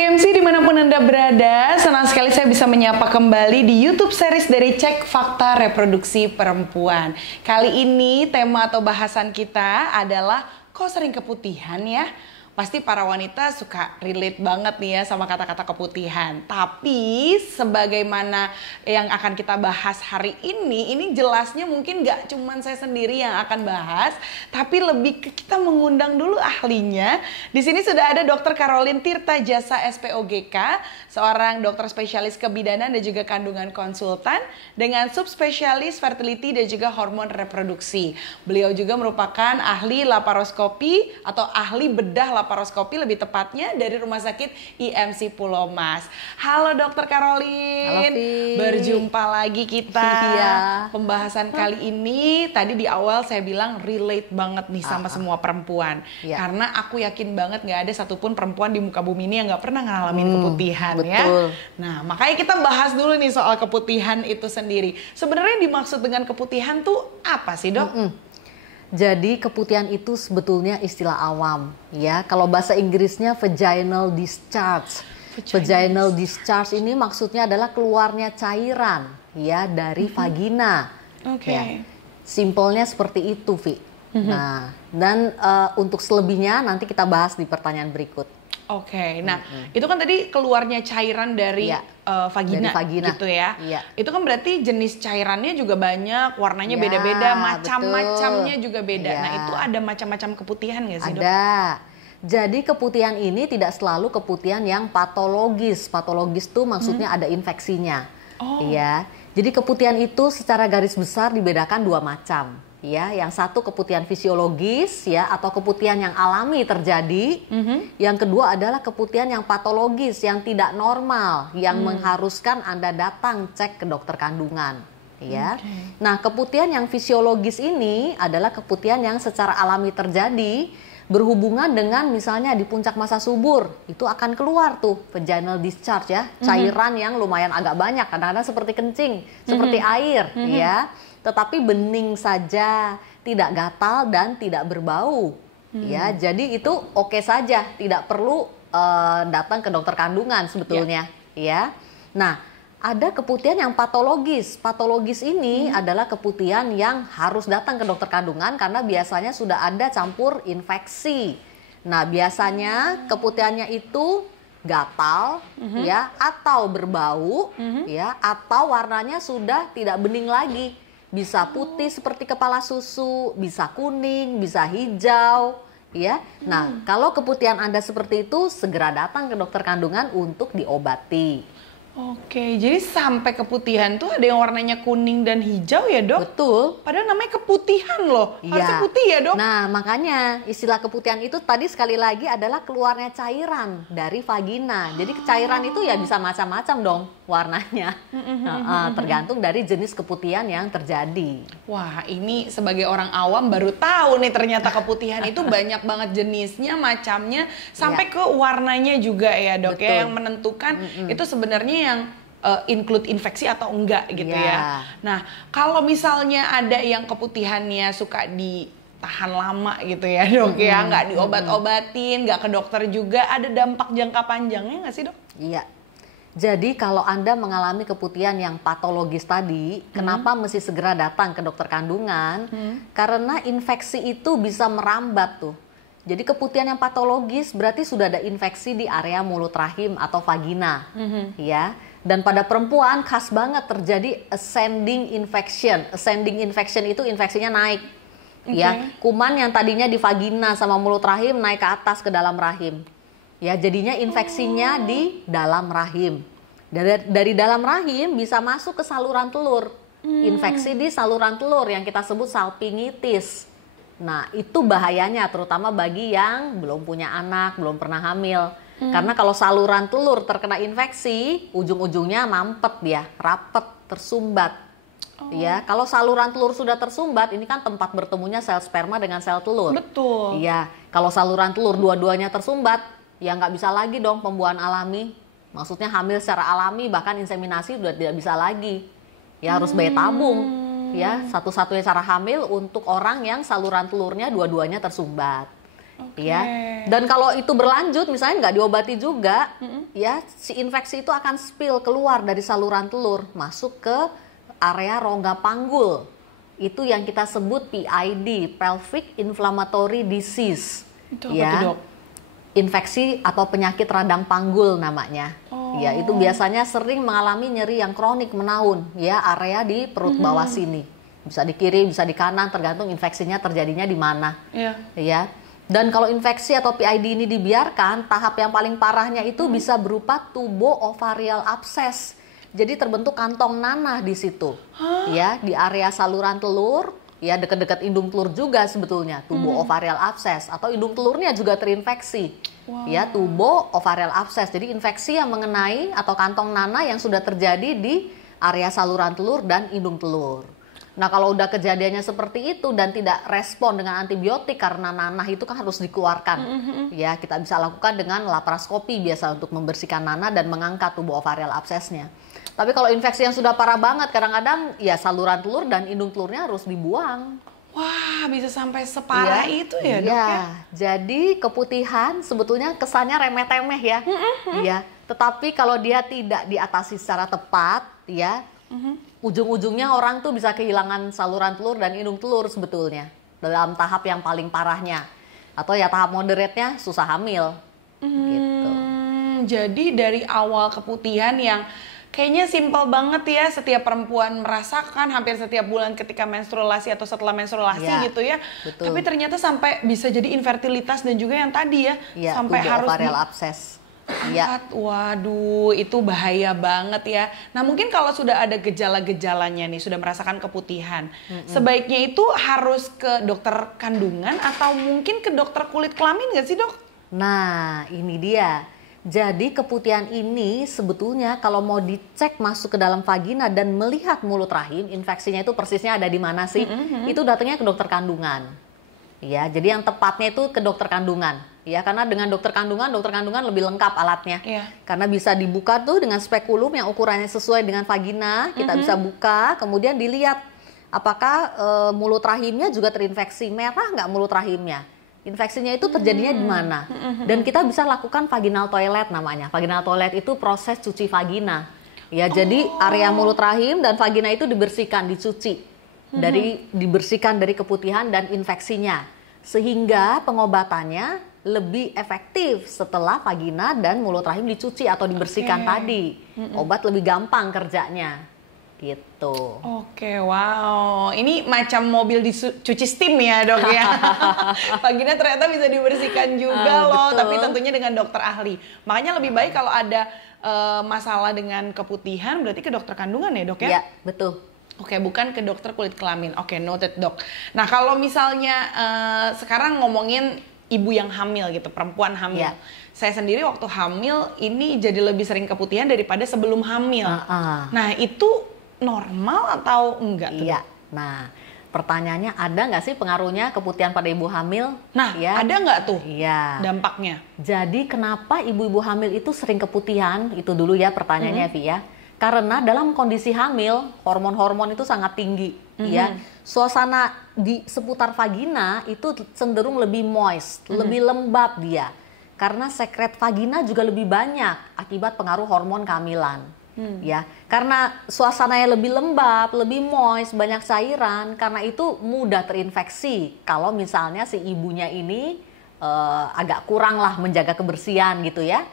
IMC dimanapun Anda berada, senang sekali saya bisa menyapa kembali di YouTube series dari Cek Fakta Reproduksi Perempuan. Kali ini tema atau bahasan kita adalah kok sering keputihan ya? Pasti para wanita suka relate banget nih ya sama kata-kata keputihan. Tapi sebagaimana yang akan kita bahas hari ini jelasnya mungkin gak cuman saya sendiri yang akan bahas, tapi lebih ke kita mengundang dulu ahlinya. Di sini sudah ada Dr. Caroline Tirta Jasa SPOGK, seorang dokter spesialis kebidanan dan juga kandungan konsultan dengan subspesialis fertility dan juga hormon reproduksi. Beliau juga merupakan ahli laparoskopi atau ahli bedah laparoskopi lebih tepatnya dari Rumah Sakit IMC Pulau Mas. Halo Dokter Caroline. Halo, Fi. Berjumpa lagi kita. Iya. Pembahasan kali ini tadi di awal saya bilang relate banget nih sama semua perempuan. Iya. Karena aku yakin banget gak ada satupun perempuan di muka bumi ini yang gak pernah ngalamin keputihan ya. betul. Nah makanya kita bahas dulu nih soal keputihan itu sendiri. Sebenarnya dimaksud dengan keputihan tuh apa sih dok? Jadi keputihan itu sebetulnya istilah awam ya. Kalau bahasa Inggrisnya vaginal discharge. Vaginal discharge ini maksudnya adalah keluarnya cairan ya dari vagina. Oke. Ya. Simpelnya seperti itu, Vi. Nah, dan untuk selebihnya nanti kita bahas di pertanyaan berikut. Oke, nah itu kan tadi keluarnya cairan dari Iya. Vagina, Dari vagina. gitu ya. Iya. Itu kan berarti jenis cairannya juga banyak, warnanya Ya, beda-beda, macam-macamnya betul. juga beda. Ya. Nah itu ada macam-macam keputihan nggak sih dok? Ada. Jadi keputihan ini tidak selalu keputihan yang patologis. Patologis tuh maksudnya ada infeksinya. Oh. Iya. Jadi keputihan itu secara garis besar dibedakan dua macam. Ya, yang satu keputihan fisiologis ya atau keputihan yang alami terjadi. Yang kedua adalah keputihan yang patologis yang tidak normal yang mengharuskan Anda datang cek ke dokter kandungan. Ya. Nah, keputihan yang fisiologis ini adalah keputihan yang secara alami terjadi berhubungan dengan misalnya di puncak masa subur itu akan keluar tuh vaginal discharge ya, cairan yang lumayan agak banyak, kadang-kadang seperti kencing, seperti air ya. Tetapi bening saja, tidak gatal dan tidak berbau. Ya, jadi itu oke saja, tidak perlu datang ke dokter kandungan sebetulnya, ya. Nah, ada keputihan yang patologis. Patologis ini adalah keputihan yang harus datang ke dokter kandungan karena biasanya sudah ada campur infeksi. Nah, biasanya keputihannya itu gatal, ya, atau berbau, ya, atau warnanya sudah tidak bening lagi. Bisa putih seperti kepala susu, bisa kuning, bisa hijau, ya. Nah, kalau keputihan Anda seperti itu, segera datang ke dokter kandungan untuk diobati. Oke, jadi sampai keputihan tuh ada yang warnanya kuning dan hijau ya dok? Betul. Padahal namanya keputihan loh, harusnya Iya. putih ya dok? Nah, makanya istilah keputihan itu tadi sekali lagi adalah keluarnya cairan dari vagina. Jadi cairan itu ya bisa macam-macam dong warnanya. Tergantung dari jenis keputihan yang terjadi. Wah, ini sebagai orang awam baru tahu nih ternyata keputihan itu banyak banget jenisnya, macamnya, sampai ke warnanya juga ya dok ya, Betul. yang menentukan itu sebenarnya yang include infeksi atau enggak gitu ya. Nah, kalau misalnya ada yang keputihannya suka ditahan lama gitu ya dok ya, nggak diobat-obatin, nggak ke dokter juga, ada dampak jangka panjangnya nggak sih dok? Iya. Jadi kalau Anda mengalami keputihan yang patologis tadi, kenapa mesti segera datang ke dokter kandungan? Karena infeksi itu bisa merambat tuh. Jadi keputihan yang patologis berarti sudah ada infeksi di area mulut rahim atau vagina, ya. Dan pada perempuan khas banget terjadi ascending infection. Ascending infection itu infeksinya naik, ya. Kuman yang tadinya di vagina sama mulut rahim naik ke atas ke dalam rahim. Ya, jadinya infeksinya di dalam rahim. Dari dalam rahim bisa masuk ke saluran telur. Infeksi di saluran telur yang kita sebut salpingitis. Nah, itu bahayanya terutama bagi yang belum punya anak, belum pernah hamil. Karena kalau saluran telur terkena infeksi, ujung-ujungnya mampet dia, rapet, tersumbat. Ya, kalau saluran telur sudah tersumbat, ini kan tempat bertemunya sel sperma dengan sel telur. Betul. Iya, kalau saluran telur dua-duanya tersumbat, ya nggak bisa lagi dong pembuahan alami. Maksudnya hamil secara alami, bahkan inseminasi sudah tidak bisa lagi. Ya harus bayi tabung. Ya, satu-satunya cara hamil untuk orang yang saluran telurnya dua-duanya tersumbat. Ya, dan kalau itu berlanjut, misalnya nggak diobati juga, ya si infeksi itu akan spill keluar dari saluran telur masuk ke area rongga panggul. Itu yang kita sebut PID, pelvic inflammatory disease. Itu apa ya. tuh, Dok? Infeksi atau penyakit radang panggul namanya. Ya, itu biasanya sering mengalami nyeri yang kronik menahun, ya, area di perut bawah sini. Bisa di kiri, bisa di kanan, tergantung infeksinya terjadinya di mana. Iya. Ya. Dan kalau infeksi atau PID ini dibiarkan, tahap yang paling parahnya itu bisa berupa tubo-ovarial abses. Jadi terbentuk kantong nanah di situ, ya, di area saluran telur, ya, dekat-dekat indung telur juga sebetulnya, tubo-ovarial abses, atau indung telurnya juga terinfeksi, ya, tubo-ovarial abses. Jadi infeksi yang mengenai atau kantong nanah yang sudah terjadi di area saluran telur dan indung telur. Nah, kalau udah kejadiannya seperti itu dan tidak respon dengan antibiotik karena nanah itu kan harus dikeluarkan, ya, kita bisa lakukan dengan laparoskopi biasa untuk membersihkan nanah dan mengangkat tubo-ovarial absesnya. Tapi kalau infeksi yang sudah parah banget, kadang-kadang ya saluran telur dan indung telurnya harus dibuang. Wah, bisa sampai separah itu ya, Dok, ya? ya? Jadi keputihan sebetulnya kesannya remeh-temeh ya. Ya, tetapi kalau dia tidak diatasi secara tepat, ya, ujung-ujungnya orang tuh bisa kehilangan saluran telur dan indung telur sebetulnya dalam tahap yang paling parahnya. Atau ya tahap moderatnya susah hamil. Gitu. Jadi dari awal keputihan yang kayaknya simpel banget ya, setiap perempuan merasakan hampir setiap bulan ketika menstruasi atau setelah menstruasi gitu ya. Betul. Tapi ternyata sampai bisa jadi infertilitas dan juga yang tadi ya, sampai harus ovarial abses. Angkat. Waduh, itu bahaya banget ya. Nah, mungkin kalau sudah ada gejala-gejalanya nih, sudah merasakan keputihan, sebaiknya itu harus ke dokter kandungan atau mungkin ke dokter kulit kelamin nggak sih, Dok? Nah, ini dia. Jadi keputihan ini sebetulnya kalau mau dicek masuk ke dalam vagina dan melihat mulut rahim, infeksinya itu persisnya ada di mana sih? Itu datangnya ke dokter kandungan. Ya, jadi yang tepatnya itu ke dokter kandungan. Ya, karena dengan dokter kandungan lebih lengkap alatnya. Karena bisa dibuka tuh dengan spekulum yang ukurannya sesuai dengan vagina, kita bisa buka, kemudian dilihat apakah mulut rahimnya juga terinfeksi, merah nggak mulut rahimnya. Infeksinya itu terjadinya di mana? Dan kita bisa lakukan vaginal toilet namanya. Vaginal toilet itu proses cuci vagina. Ya, jadi area mulut rahim dan vagina itu dibersihkan, dicuci. Dibersihkan dari keputihan dan infeksinya. Sehingga pengobatannya lebih efektif setelah vagina dan mulut rahim dicuci atau dibersihkan tadi. Obat lebih gampang kerjanya. Gitu. Oke, wow. Ini macam mobil dicuci steam ya, Dok ya. Vagina ternyata bisa dibersihkan juga loh, betul. tapi tentunya dengan dokter ahli. Makanya lebih baik kalau ada masalah dengan keputihan berarti ke dokter kandungan ya, Dok ya? Iya, betul. Oke, bukan ke dokter kulit kelamin. Oke, noted, Dok. Nah, kalau misalnya sekarang ngomongin ibu yang hamil gitu, perempuan hamil. Saya sendiri waktu hamil ini jadi lebih sering keputihan daripada sebelum hamil. Nah, itu normal atau enggak tuh? Iya. Nah, pertanyaannya ada nggak sih pengaruhnya keputihan pada ibu hamil? Nah, ada nggak tuh dampaknya? Jadi kenapa ibu-ibu hamil itu sering keputihan? Itu dulu ya pertanyaannya, Vi ya. Karena dalam kondisi hamil, hormon-hormon itu sangat tinggi, ya. Suasana di seputar vagina itu cenderung lebih moist, lebih lembab dia. Karena sekret vagina juga lebih banyak akibat pengaruh hormon kehamilan. Ya, karena suasananya lebih lembab, lebih moist, banyak cairan, karena itu mudah terinfeksi. Kalau misalnya si ibunya ini agak kurang lah menjaga kebersihan gitu ya.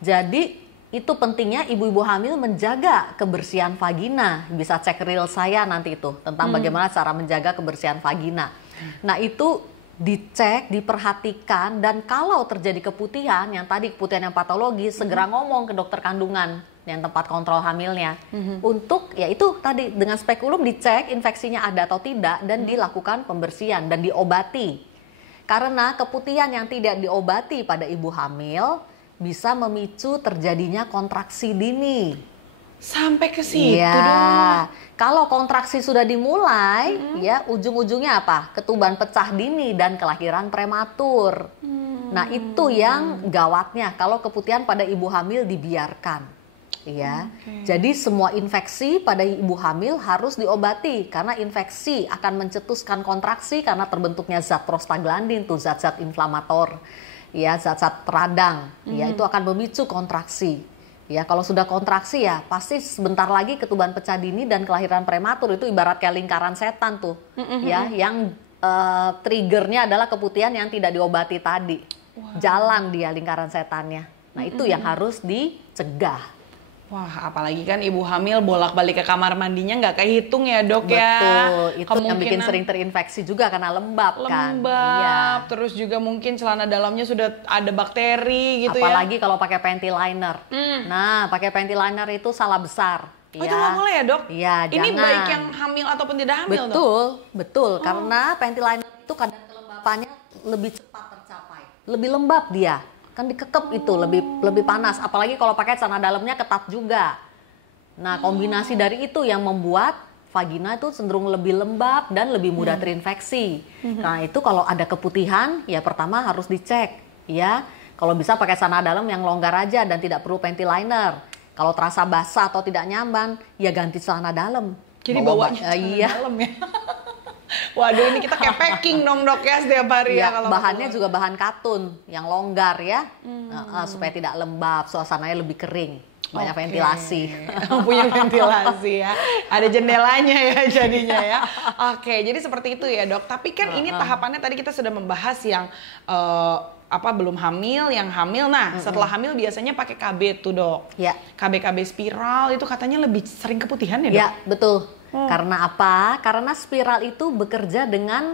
Jadi itu pentingnya ibu-ibu hamil menjaga kebersihan vagina. Bisa cek reel saya nanti itu tentang bagaimana cara menjaga kebersihan vagina. Nah, itu dicek, diperhatikan, dan kalau terjadi keputihan, yang tadi keputihan yang patologis, segera ngomong ke dokter kandungan yang tempat kontrol hamilnya. Untuk ya itu tadi dengan spekulum dicek infeksinya ada atau tidak dan dilakukan pembersihan dan diobati. Karena keputihan yang tidak diobati pada ibu hamil bisa memicu terjadinya kontraksi dini. Sampai ke situ dong. Kalau kontraksi sudah dimulai, ya ujung-ujungnya apa? Ketuban pecah dini dan kelahiran prematur. Nah, itu yang gawatnya kalau keputihan pada ibu hamil dibiarkan. Ya, jadi semua infeksi pada ibu hamil harus diobati karena infeksi akan mencetuskan kontraksi karena terbentuknya zat prostaglandin, tuh zat-zat inflamator. ya zat-zat radang, ya itu akan memicu kontraksi. Ya, kalau sudah kontraksi ya pasti sebentar lagi ketuban pecah dini dan kelahiran prematur. Itu ibarat kayak lingkaran setan tuh, ya, yang triggernya adalah keputihan yang tidak diobati tadi. Jalan dia lingkaran setannya. Nah itu yang harus dicegah. Wah, apalagi kan ibu hamil bolak-balik ke kamar mandinya nggak kehitung ya dok. Betul, ya. itu yang bikin sering terinfeksi juga karena lembab kan. Lembab, terus juga mungkin celana dalamnya sudah ada bakteri gitu. Apalagi kalau pakai panty liner. Nah, pakai panty liner itu salah besar. Oh, itu nggak boleh ya dok? Iya, ini jangan. baik yang hamil ataupun tidak hamil dok? Betul, karena panty liner itu kadang kelembapannya lebih cepat tercapai. Lebih lembab dia. Kan dikekep itu lebih panas, apalagi kalau pakai celana dalamnya ketat juga. Nah, kombinasi dari itu yang membuat vagina itu cenderung lebih lembab dan lebih mudah terinfeksi. Nah, itu kalau ada keputihan ya pertama harus dicek ya. Kalau bisa pakai celana dalam yang longgar aja dan tidak perlu panty liner. Kalau terasa basah atau tidak nyaman ya ganti celana dalam. Jadi bawanya celana dalam ya. Waduh, ini kita kayak packing dong dok ya setiap hari ya. Kalau bahannya juga bahan katun yang longgar ya, supaya tidak lembab, suasananya lebih kering, banyak ventilasi. Punya ventilasi ya, ada jendelanya ya jadinya ya. Oke, jadi seperti itu ya dok. Tapi kan ini tahapannya tadi kita sudah membahas yang belum hamil, yang hamil. Nah, setelah hamil biasanya pakai KB tuh dok. Ya. KB spiral itu katanya lebih sering keputihan ya dok? Ya, betul. Karena apa? Karena spiral itu bekerja dengan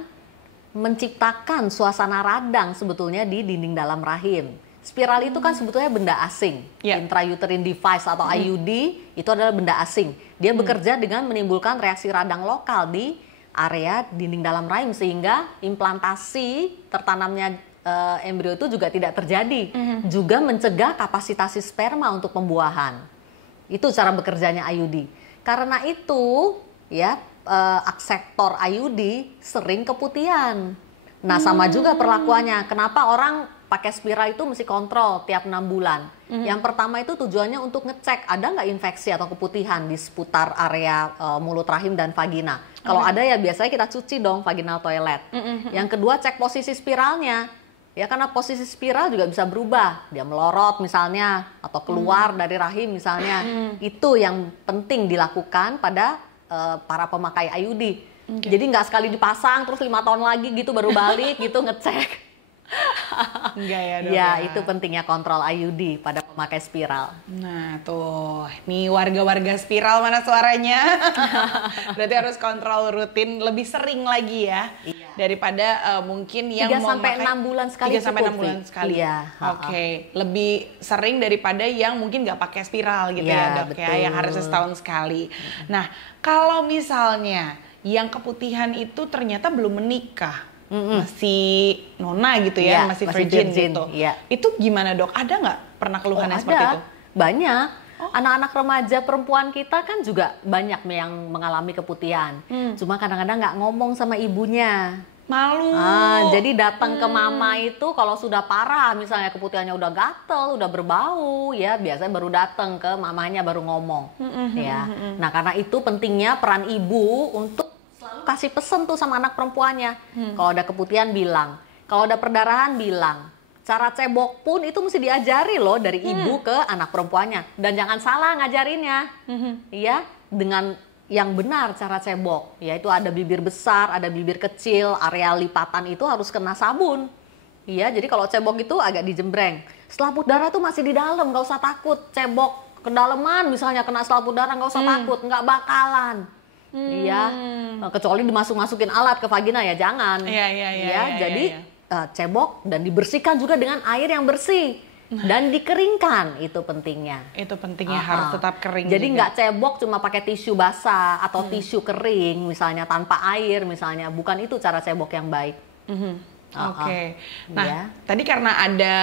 menciptakan suasana radang sebetulnya di dinding dalam rahim. Spiral itu kan sebetulnya benda asing. Intrauterine device atau IUD itu adalah benda asing. Dia bekerja dengan menimbulkan reaksi radang lokal di area dinding dalam rahim sehingga implantasi tertanamnya embrio itu juga tidak terjadi. Juga mencegah kapasitas sperma untuk pembuahan. Itu cara bekerjanya IUD. Karena itu ya akseptor IUD sering keputihan. Nah sama juga perlakuannya. Kenapa orang pakai spiral itu mesti kontrol tiap 6 bulan? Yang pertama itu tujuannya untuk ngecek ada nggak infeksi atau keputihan di seputar area mulut rahim dan vagina. Kalau ada ya biasanya kita cuci dong vaginal toilet. Yang kedua cek posisi spiralnya. Ya karena posisi spiral juga bisa berubah. Dia melorot misalnya atau keluar dari rahim misalnya. Itu yang penting dilakukan pada para pemakai IUD. Jadi nggak sekali dipasang terus 5 tahun lagi gitu baru balik gitu ngecek. Enggak ya dok? Ya itu pentingnya kontrol IUD pada pemakai spiral. Nah tuh, nih warga-warga spiral mana suaranya? Berarti harus kontrol rutin lebih sering lagi ya. Daripada mungkin yang 3-6 bulan sekali 3-6 bulan sekali. Iya. Oke, lebih sering daripada yang mungkin nggak pakai spiral gitu ya dok ya, yang harus setahun sekali. Nah, kalau misalnya yang keputihan itu ternyata belum menikah, masih nona gitu ya, masih virgin gitu. Itu gimana dok? Ada nggak pernah keluhan yang seperti itu? Banyak. Anak-anak remaja perempuan kita kan juga banyak yang mengalami keputihan. Cuma kadang-kadang nggak ngomong sama ibunya. Malu. Jadi datang ke mama itu kalau sudah parah, misalnya keputihannya udah gatel, udah berbau, ya biasanya baru datang ke mamanya baru ngomong. Ya. Nah karena itu pentingnya peran ibu untuk selalu kasih pesan tuh sama anak perempuannya. Kalau ada keputihan bilang, kalau ada perdarahan bilang. Cara cebok pun itu mesti diajari loh dari ibu ke anak perempuannya. Dan jangan salah ngajarinnya. Ya, dengan yang benar cara cebok. Yaitu ada bibir besar, ada bibir kecil, area lipatan itu harus kena sabun. Iya, jadi kalau cebok itu agak dijembreng. Selaput darah tuh masih di dalam, nggak usah takut. Cebok kedalaman misalnya kena selaput darah nggak usah takut, nggak bakalan. Iya, kecuali dimasuk-masukin alat ke vagina ya jangan. Iya, jadi cebok dan dibersihkan juga dengan air yang bersih dan dikeringkan, itu pentingnya. Itu pentingnya harus tetap kering. Jadi nggak cebok cuma pakai tisu basah atau tisu kering misalnya tanpa air misalnya, bukan itu cara cebok yang baik. Oke. Nah, tadi karena ada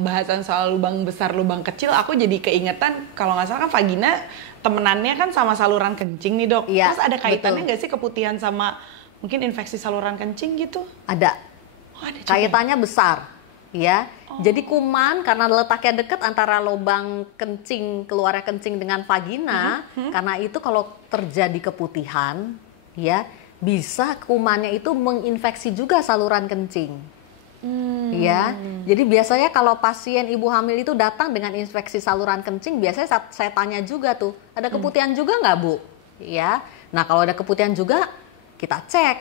bahasan soal lubang besar, lubang kecil, aku jadi keingetan kalau nggak salah kan vagina temenannya kan sama saluran kencing nih dok. Ya, terus ada kaitannya nggak sih keputihan sama mungkin infeksi saluran kencing gitu? Ada. Kaitannya besar, ya. Jadi kuman karena letaknya dekat antara lubang kencing, keluarnya kencing dengan vagina, karena itu kalau terjadi keputihan, ya bisa kumannya itu menginfeksi juga saluran kencing. Ya, jadi biasanya kalau pasien ibu hamil itu datang dengan infeksi saluran kencing, biasanya saya tanya juga tuh, ada keputihan juga nggak Bu? Ya, nah kalau ada keputihan juga kita cek,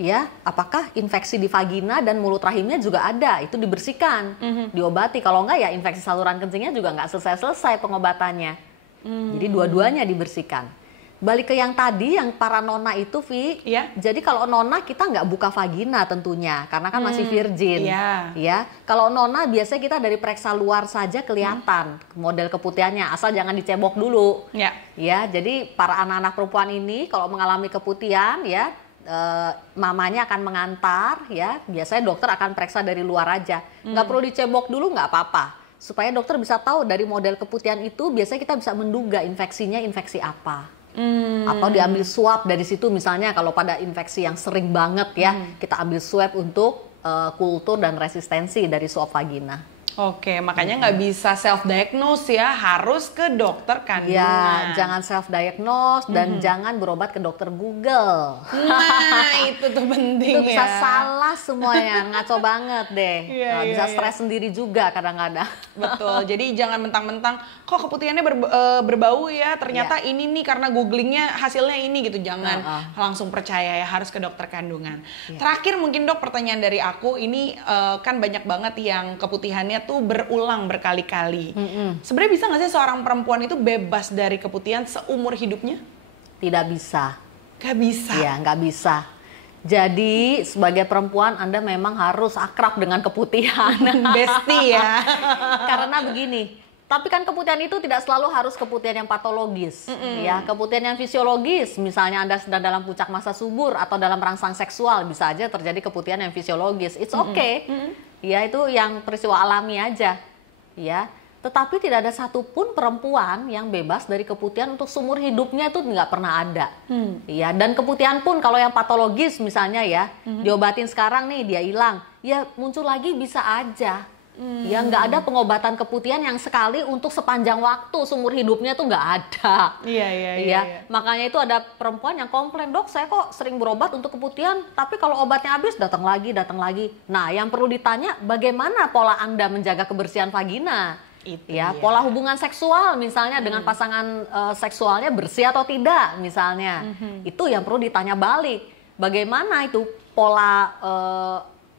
ya, apakah infeksi di vagina dan mulut rahimnya juga ada, itu dibersihkan, diobati. Kalau nggak ya infeksi saluran kencingnya juga nggak selesai pengobatannya. Jadi dua-duanya dibersihkan. Balik ke yang tadi, yang para nona itu, Vi. Ya. Jadi kalau nona kita nggak buka vagina tentunya, karena kan masih virgin. Ya. Ya. Kalau nona biasanya kita dari periksa luar saja kelihatan model keputihannya, asal jangan dicebok dulu. Ya. Ya. Jadi para anak-anak perempuan ini kalau mengalami keputihan, ya, mamanya akan mengantar, ya. Biasanya dokter akan periksa dari luar aja, nggak perlu dicebok dulu, nggak apa-apa. Supaya dokter bisa tahu dari model keputihan itu, biasanya kita bisa menduga infeksinya infeksi apa. Atau diambil swab dari situ, misalnya kalau pada infeksi yang sering banget ya, kita ambil swab untuk kultur dan resistensi dari swab vagina. Oke, makanya nggak bisa self-diagnose ya, harus ke dokter kandungan. Ya, jangan self-diagnose dan jangan berobat ke dokter Google. Nah, itu tuh penting Itu bisa ya. salah semuanya, ngaco banget deh. Iya, Bisa iya, stres sendiri juga kadang-kadang. Betul, jadi jangan mentang-mentang kok keputihannya berbau ya, ternyata ini nih karena googlingnya hasilnya ini gitu. Jangan langsung percaya ya, harus ke dokter kandungan. Terakhir mungkin Dok, pertanyaan dari aku, ini kan banyak banget yang keputihannya tuh berulang berkali-kali. Sebenarnya bisa nggak sih seorang perempuan itu bebas dari keputihan seumur hidupnya? Tidak bisa. Gak bisa. Ya, nggak bisa. Jadi sebagai perempuan Anda memang harus akrab dengan keputihan. Bestie ya. Karena begini, tapi kan keputihan itu tidak selalu harus keputihan yang patologis. Ya, keputihan yang fisiologis, misalnya Anda sedang dalam puncak masa subur atau dalam rangsang seksual, bisa aja terjadi keputihan yang fisiologis. It's okay. Ya, itu yang peristiwa alami aja. Ya. Tetapi tidak ada satupun perempuan yang bebas dari keputihan untuk seumur hidupnya, itu nggak pernah ada. Ya, dan keputihan pun kalau yang patologis misalnya ya, diobatin sekarang nih dia hilang, ya muncul lagi bisa aja. Ya, nggak ada pengobatan keputihan yang sekali untuk sepanjang waktu seumur hidupnya, tuh nggak ada. Iya. Makanya itu ada perempuan yang komplain, Dok, saya kok sering berobat untuk keputihan, tapi kalau obatnya habis datang lagi. Nah, yang perlu ditanya, bagaimana pola Anda menjaga kebersihan vagina? Itu ya, dia. pola hubungan seksual misalnya dengan pasangan seksualnya bersih atau tidak misalnya. Itu yang perlu ditanya balik. Bagaimana itu pola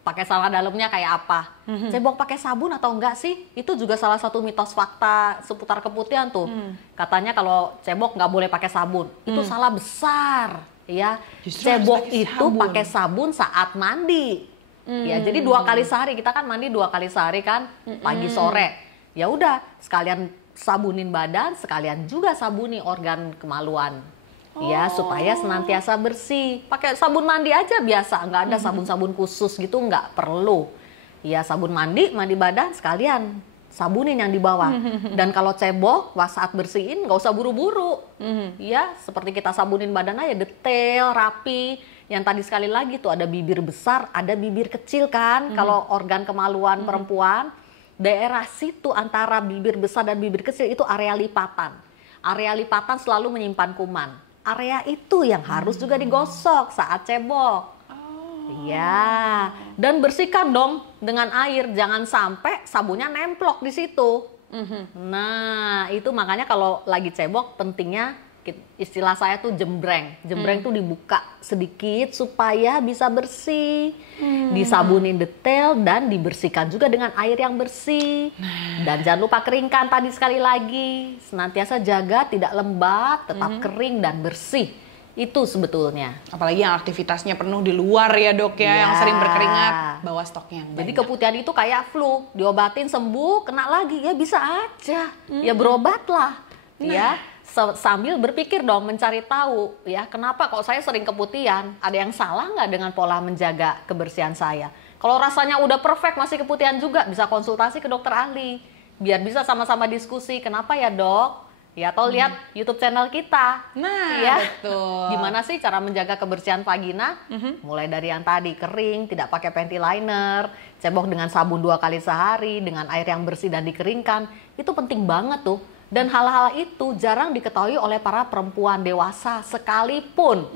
pakai celana dalamnya kayak apa? Cebok pakai sabun atau enggak sih? Itu juga salah satu mitos fakta seputar keputihan tuh. Katanya kalau cebok nggak boleh pakai sabun. Itu salah besar. Ya, Justru harus cebok pakai itu sabun. pakai sabun saat mandi. Ya, jadi 2 kali sehari, kita kan mandi 2 kali sehari kan, pagi sore. Ya udah, sekalian sabunin badan, sekalian juga sabuni organ kemaluan. Ya, supaya senantiasa bersih. Pakai sabun mandi aja biasa, nggak ada sabun-sabun khusus gitu, nggak perlu. Ya, sabun mandi badan sekalian sabunin yang di bawah. Dan kalau cebok, pas saat bersihin nggak usah buru-buru. Ya, seperti kita sabunin badan aja, detail, rapi. Yang tadi sekali lagi tuh ada bibir besar, ada bibir kecil kan. Kalau organ kemaluan perempuan, daerah situ antara bibir besar dan bibir kecil itu area lipatan. Area lipatan selalu menyimpan kuman. Area itu yang harus juga digosok saat cebok. Ya, dan bersihkan dong dengan air. Jangan sampai sabunnya nemplok di situ. Nah, itu makanya kalau lagi cebok pentingnya, istilah saya tuh jembreng. Jembreng tuh dibuka sedikit supaya bisa bersih. Disabunin detail dan dibersihkan juga dengan air yang bersih. Dan jangan lupa keringkan tadi sekali lagi. Senantiasa jaga tidak lembab, tetap kering dan bersih. Itu sebetulnya. Apalagi yang aktivitasnya penuh di luar ya Dok ya, yang sering berkeringat, bawa stoknya yang Jadi banyak. keputihan itu kayak flu, diobatin sembuh, kena lagi, ya bisa aja. Ya berobatlah. Ya, sambil berpikir dong, mencari tahu ya, kenapa kok saya sering keputihan? Ada yang salah nggak dengan pola menjaga kebersihan saya? Kalau rasanya udah perfect masih keputihan juga, bisa konsultasi ke dokter ahli. Biar bisa sama-sama diskusi, kenapa ya Dok? Ya, atau lihat YouTube channel kita. Nah, ya, betul. Gimana sih cara menjaga kebersihan vagina? Mulai dari yang tadi, kering, tidak pakai panty liner, cebok dengan sabun 2 kali sehari, dengan air yang bersih dan dikeringkan. Itu penting banget tuh. Dan hal-hal itu jarang diketahui oleh para perempuan dewasa sekalipun.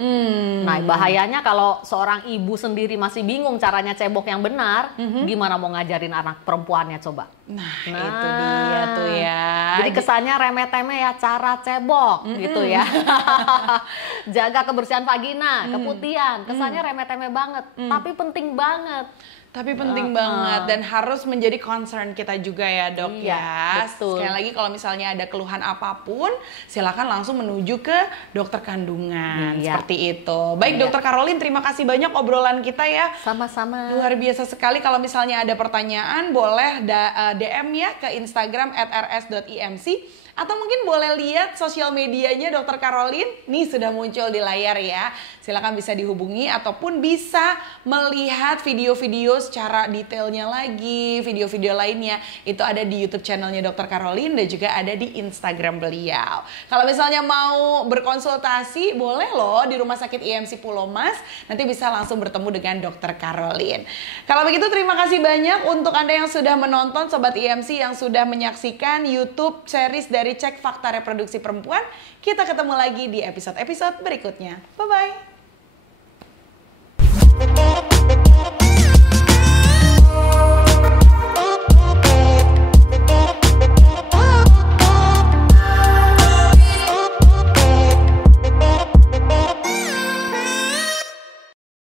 Nah, bahayanya kalau seorang ibu sendiri masih bingung caranya cebok yang benar, gimana mau ngajarin anak perempuannya coba? Nah, itu dia tuh ya. Jadi kesannya remeh-temeh ya cara cebok gitu ya. Jaga kebersihan vagina, keputihan, kesannya remeh-temeh banget, tapi penting banget. Tapi penting banget dan harus menjadi concern kita juga ya dok ya. Betul. Sekali lagi kalau misalnya ada keluhan apapun, silakan langsung menuju ke dokter kandungan. Seperti itu. Baik Dokter Caroline, terima kasih banyak obrolan kita ya. Sama-sama. Luar biasa sekali. Kalau misalnya ada pertanyaan boleh DM ya ke Instagram @rs.imc. Atau mungkin boleh lihat sosial medianya Dokter Caroline, nih sudah muncul di layar ya. Silakan bisa dihubungi ataupun bisa melihat video-video secara detailnya lagi, video-video lainnya. Itu ada di YouTube channelnya Dokter Caroline dan juga ada di Instagram beliau. Kalau misalnya mau berkonsultasi, boleh loh di Rumah Sakit IMC Pulau Mas. Nanti bisa langsung bertemu dengan Dokter Caroline. Kalau begitu terima kasih banyak untuk Anda yang sudah menonton, Sobat IMC yang sudah menyaksikan YouTube series dari Cek Fakta Reproduksi Perempuan. Kita ketemu lagi di episode-episode berikutnya. Bye-bye.